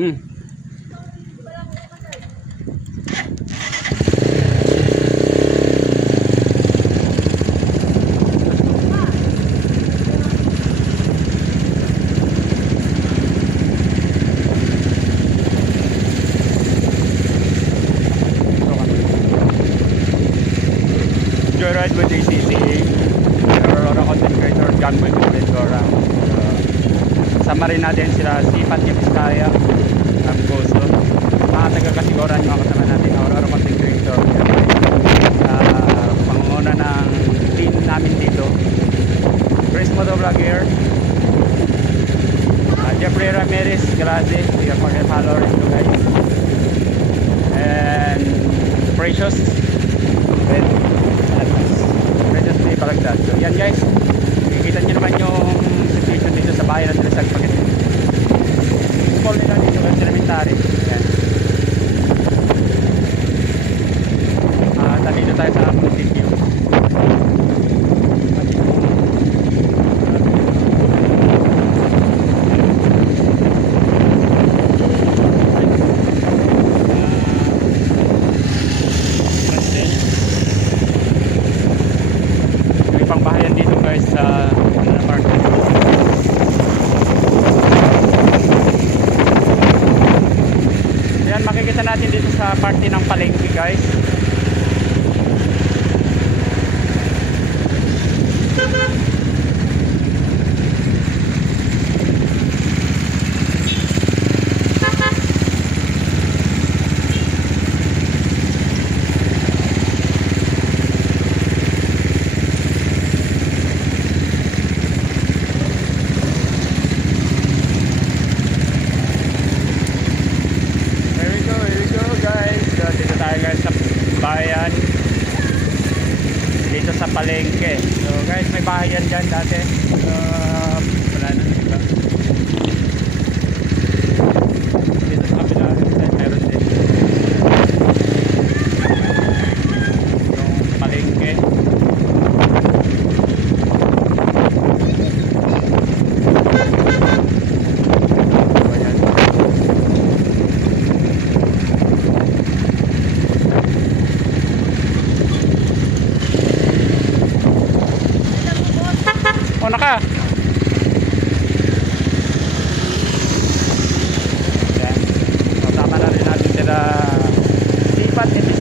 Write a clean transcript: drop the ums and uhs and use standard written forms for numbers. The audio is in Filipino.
Hmm. Joyride with ACC, Aurora content creator John Boy Ventura. Samarin natin sila si Patya Vizcaya, Puso, mga taga-Kasiguran, mga kasama natin Aurora content creator. Pangunguna ng team namin dito, Chris Motovlog here, Jeffrey Ramirez Grazie, we are partner follower ito guys, and Precious and Precious Day Balagdag. So yan guys, nakikita nyo naman yung situation dito sa bayan ng Trisag Pagkati. School nila dito guys, elementary. Yan. Dito tayo sa munisipyo. Makikita natin dito sa parte ng palengke guys. Bayan dito sa palengke. So guys, may bahay yan dyan dati. Wala na, diba? Dito sa kabila meron din yung palengke. Naka